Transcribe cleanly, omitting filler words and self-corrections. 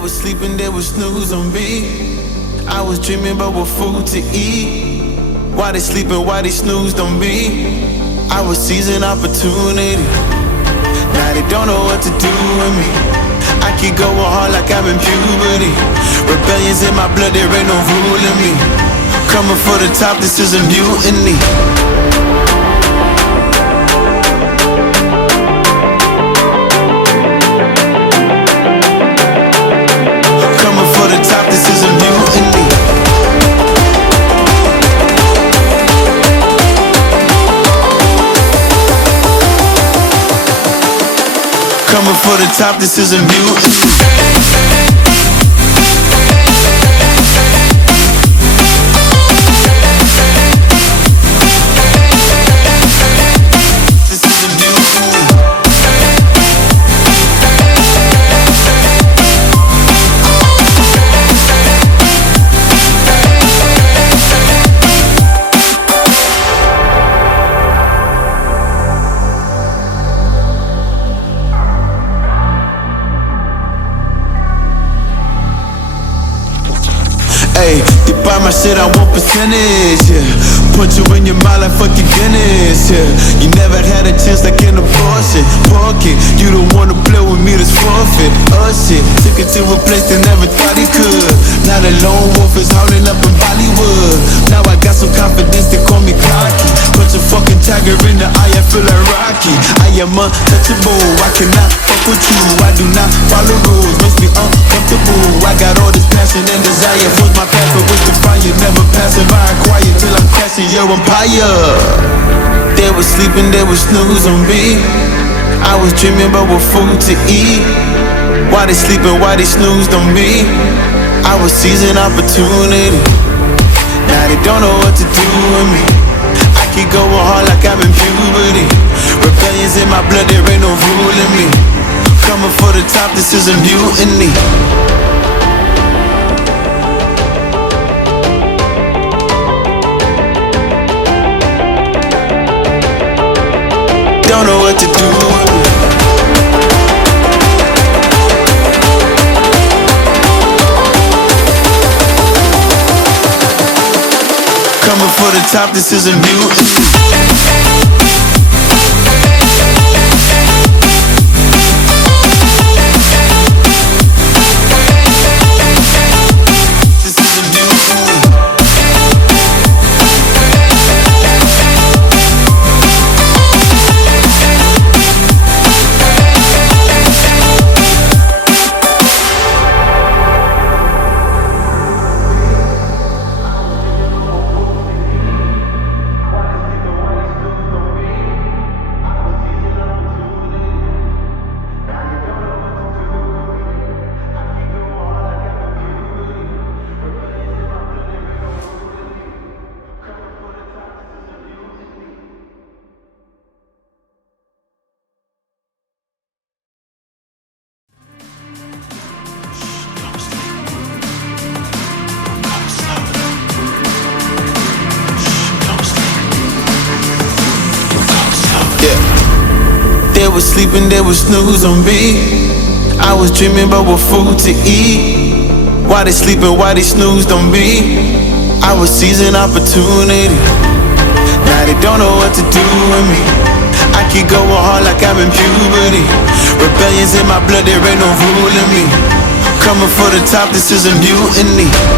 was sleeping, they was snooze on me. I was dreaming about what food to eat. Why they sleeping, why they snoozed on me? I was seizing opportunity. Now they don't know what to do with me. I keep going hard like I'm in puberty. Rebellion's in my blood, there ain't no ruling me. Coming for the top, this is a mutiny. This is a mutiny. Coming for the top, this is a mutiny. Hey, you buy my shit, I want percentage, yeah. Put you in your mind like fuck your Guinness, yeah. You never had a chance like an abortion. Park it, you don't wanna play with me, that's forfeit. Oh shit, took it to a place they never thought he could. Now the lone wolf is howling up in Bollywood. Now I got some confidence, they call me cocky. Punch a fucking tiger in the eye, I feel like Rocky. I am untouchable, I cannot fuck with you. I do not follow rules, makes me uncomfortable. I got all this passion and desire, force my path, but with the fire, never passive. I acquire till I'm crashing your empire. They was sleeping, they was snooze on me. I was dreaming about what food to eat. Why they sleeping, why they snoozed on me? I was seizing opportunity. Now they don't know what to do with me. I keep going hard like I'm in puberty. Rebellion's in my blood, there ain't no ruling me. Coming for the top, this is a mutiny. Don't know what to do with me. Coming for the top, this is a mutiny. They was sleeping, they was snooze on me. I was dreaming about what food to eat. Why they sleeping, why they snoozed on me? I was seizing opportunity. Now they don't know what to do with me. I keep going hard like I'm in puberty. Rebellion's in my blood, there ain't no ruling me. Coming for the top, this is a mutiny.